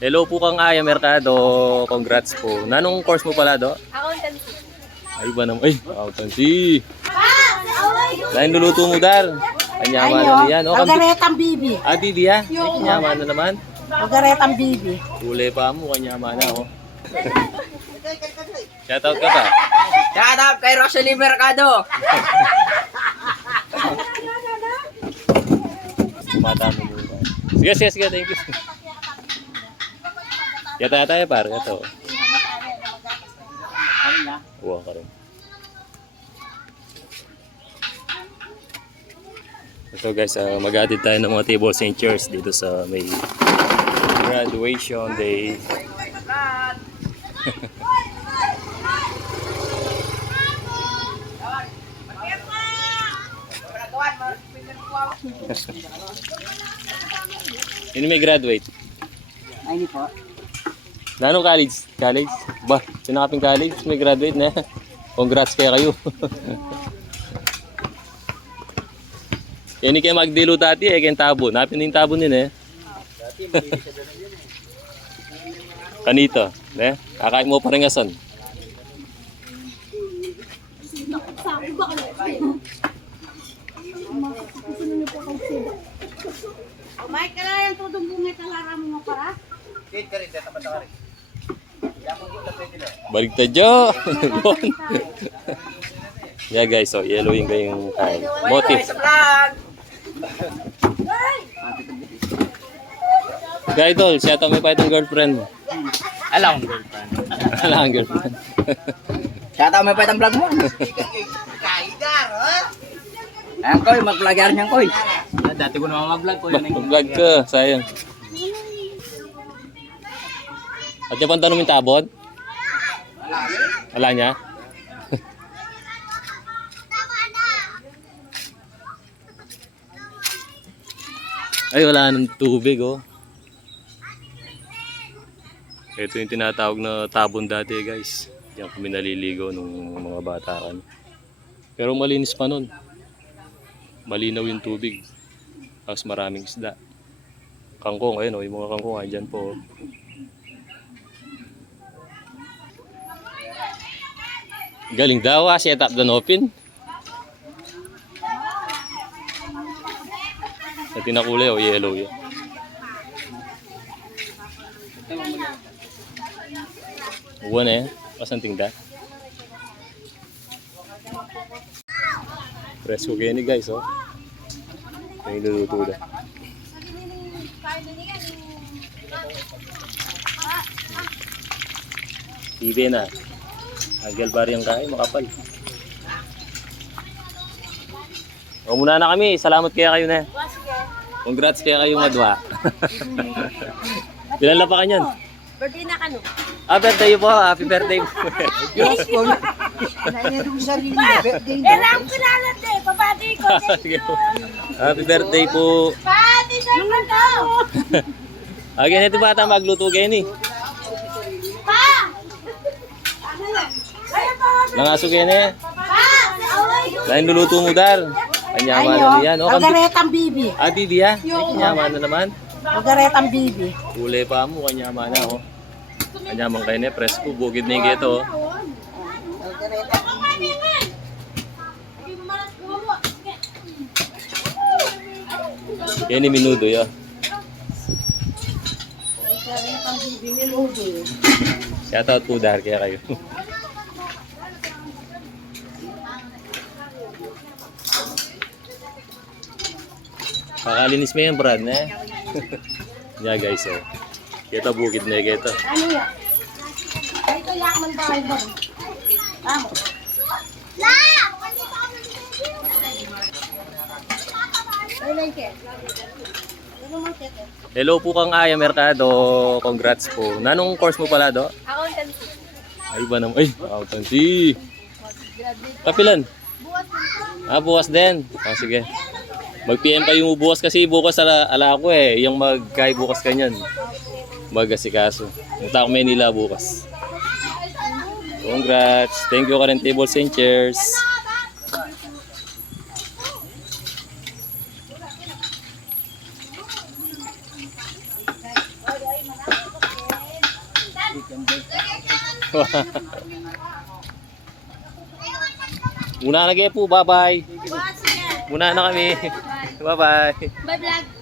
Hello po Kang Aya Mercado. Congrats po. Nanong course mo pala do? Accountancy. Ay ba naman? Ay, accountancy. Lain luluto mo dar. Kanyaman na niyan. O, Margaretang bibi. ah, Bibi ha? Ay, kanyaman na naman. Margaretang bibi. Kulay pa mo, kanyaman na oh. Shoutout ka pa. Shout out kay Rosalie Mercado. Mata mo muna. Sige, sige, sige. Thank you. Yata tayo par. Ito. Uwa ka rin. Ito guys, mag-added tayo ng mga tables and chairs dito sa may graduation day. Sino may graduate? Ay, po. Nanong college? College? Ba, sinakaping college, may graduate na. Congrats kaya kayo. Yan kayo magdilo dati eh, kayong tabon. Napin yung tabon din eh. Kanito, eh? Kakain mo pa rin asan. Mike, kaya yung tudong bungay talara mo para? Baligtad Jo! Yeah guys, so yellowing kayong kain. Motif. Guy Idol, shout out mo pa itong girlfriend mo. Alam ang girlfriend. Wala ang girlfriend. Shout out mo pa itong vlog mo. Ayan koy, mag-vlogger niyan koy. Dati ko naman mag-vlog ko. Mag-vlog ka, sayang. At yung pantanong yung tabon? Wala niya? Ay, wala nang tubig oh. Ito yung tinatawag na tabon dati guys. Diyan kami naliligo nung mga bata kami. Pero malinis pa nun. Malinaw yung tubig. Tapos maraming isda. Kangkong, ayun oh, yung mga kangkong andyan po. Galing daw ah, set up the open. Sa tinakulay o yellow yun. Uwan eh. Pasan tingda. Presko kayo ni guys oh. Yung luluto na. Ibe na. Agel bari ang kain, makapal. O muna na kami. Salamat kaya kayo na. Congrats kaya kayong madwa. Bilang pa kanyan? Birthday na kano? Ah, birthday po. Happy birthday po. Diyos ko. Nainit yung sarili. Birthday na. Alam ko na lang eh. Pabati ko. Sige po. Happy birthday po. Pati sa mga Again, ito bata magluto kayo ni. Pa! Nangaso kayo ni. Pa! Lain luluto mo dar. Kanyaman na niyan. O, Margaretang bibi. ah, Bibi ha? Ay, kanyaman na naman. Margaretang bibi. Kulay pa mo, kanyaman na oh. Kanyaman kayo ni. Presko, bukid na yung geto oh. Margaretang bibi. Yan ni minudo yun. Margaretang bibi. Minudo. Shoutout po dar kaya kayo. Kakalinis mo yan, Brad, na? Yeah, guys, oh. Kita bukid na yung kita. Ano yan? Ito yakman bahay ba? Tama. La! Ay, like it. Ano man kete? Hello po Kang Aya Mercado. Congrats po. Nanong course mo pala do? Accountancy. Ay ba naman? Ay, accountancy. Kapilan? Ah, bukas din. Ah, sige. Mag-PM kayo mo bukas kasi bukas ala ko eh. Yung magkay bukas kanyan. Mag-asikaso. Punta ako Manila bukas. Congrats. Thank you ka rin tables and chairs. Muna na kayo po, bye-bye. Bukas yan. Muna na kami. Bye-bye. Bye vlog.